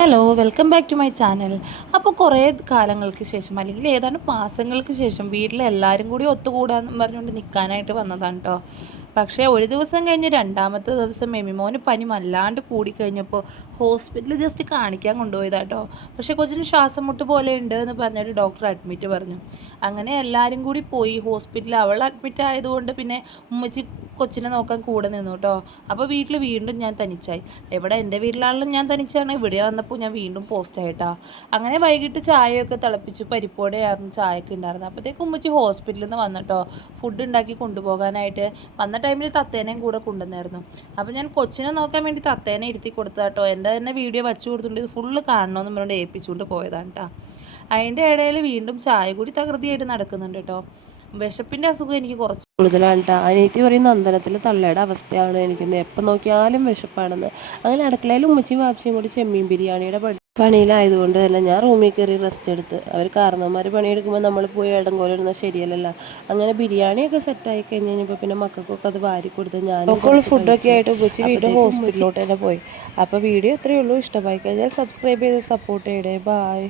Hello welcome back to my channel അപ്പോൾ കുറേ കാലങ്ങൾക്ക് ശേഷം അല്ലെങ്കിൽ ഏതാണ്ട് മാസങ്ങൾക്ക് ശേഷം വീട്ടിൽ എല്ലാവരും കൂടി ഒത്തുകൂടാന്ന് പറഞ്ഞുകൊണ്ട് നിൽക്കാനായിട്ട് വന്നതാണ് കേട്ടോ പക്ഷേ ഒരു ദിവസം കഴിഞ്ഞ് രണ്ടാമത്തെ ദിവസം മെമിമോന് പനി വല്ലാണ്ട് കൂടിക്കഴിഞ്ഞപ്പോൾ ഹോസ്പിറ്റലിൽ ജസ്റ്റ് കാണിക്കാൻ കൊണ്ടുപോയതാട്ടോ പക്ഷേ കൊച്ചിന് ശ്വാസം മുട്ട് പോലെ ഉണ്ട് എന്ന് പറഞ്ഞിട്ട് ഡോക്ടർ അഡ്മിറ്റ് പറഞ്ഞു. അങ്ങനെ എല്ലാവരും കൂടി പോയി ഹോസ്പിറ്റലിൽ. അവൾ അഡ്മിറ്റ് ആയതുകൊണ്ട് പിന്നെ ഉമ്മച്ചി കൊച്ചിനെ നോക്കാൻ കൂടെ നിന്നു കേട്ടോ അപ്പോൾ വീട്ടിൽ വീണ്ടും ഞാൻ തനിച്ചായി. എവിടെ എന്റെ വീട്ടിലാണെങ്കിലും ഞാൻ തനിച്ചാണ്. ഇവിടെ വന്നപ്പോൾ ഞാൻ വീണ്ടും പോസ്റ്റ് ആയിട്ടാ. അങ്ങനെ വൈകിട്ട് ചായയൊക്കെ തിളപ്പിച്ച് പരിപ്പോടെയായിരുന്നു ചായയൊക്കെ ഉണ്ടായിരുന്നത്. അപ്പോഴത്തേക്ക് ഉമ്മച്ചി ഹോസ്പിറ്റലിൽ നിന്ന് വന്നിട്ടോ ഫുഡ് ഉണ്ടാക്കി കൊണ്ടുപോകാനായിട്ട് വന്ന ടൈമിൽ തത്തേനേയും കൂടെ കൊണ്ടുവന്നായിരുന്നു. അപ്പോൾ ഞാൻ കൊച്ചിനെ നോക്കാൻ വേണ്ടി തത്തേനെ ഇരുത്തി കൊടുത്തതാട്ടോ എന്റെ തന്നെ വീഡിയോ വച്ചു കൊടുത്തിട്ടുണ്ട്. ഇത് ഫുള്ള് കാണണമെന്ന് പറഞ്ഞുകൊണ്ട് ഏൽപ്പിച്ചുകൊണ്ട് പോയതാണ് കേട്ടോ അതിന്റെ ഇടയിൽ വീണ്ടും ചായ കൂടി തകൃതിയായിട്ട് നടക്കുന്നുണ്ട് കേട്ടോ. വിശപ്പിന്റെ അസുഖം എനിക്ക് കുറച്ച് കൂടുതലാണ് കേട്ടോ. അനിയത്തി പറയും നന്ദനത്തിൽ തള്ളയുടെ അവസ്ഥയാണ്. എനിക്കൊന്ന് എപ്പോൾ നോക്കിയാലും വിശപ്പാണെന്ന്. അങ്ങനെ അടുക്കളയിൽ ഉമ്മച്ചിയും വാപ്സിയും കൂടി ചെമ്മീൻ ബിരിയാണിയുടെ പണി പണിയിലായതുകൊണ്ട് തന്നെ ഞാൻ റൂമിൽ കയറി റെസ്റ്റ് എടുത്ത്. അവർ കാരണവന്മാർ പണിയെടുക്കുമ്പോൾ നമ്മൾ പോയി ഇടം പോലെ ഇരുന്നാൽ ശരിയല്ലല്ലോ. അങ്ങനെ ബിരിയാണിയൊക്കെ സെറ്റായി കഴിഞ്ഞ് കഴിഞ്ഞപ്പോൾ പിന്നെ മക്കൾക്കൊക്കെ അത് വാരി കൊടുത്ത് ഞാൻ ഫുഡൊക്കെ ആയിട്ട് ഉപയോഗിച്ച് വീണ്ടും ഹോസ്പിറ്റലിലോട്ട് തന്നെ പോയി. അപ്പോൾ വീഡിയോ ഇത്രയേ ഉള്ളൂ. ഇഷ്ടമായി കഴിഞ്ഞാൽ സബ്സ്ക്രൈബ് ചെയ്ത് സപ്പോർട്ട് ചെയ്യേ ബായ്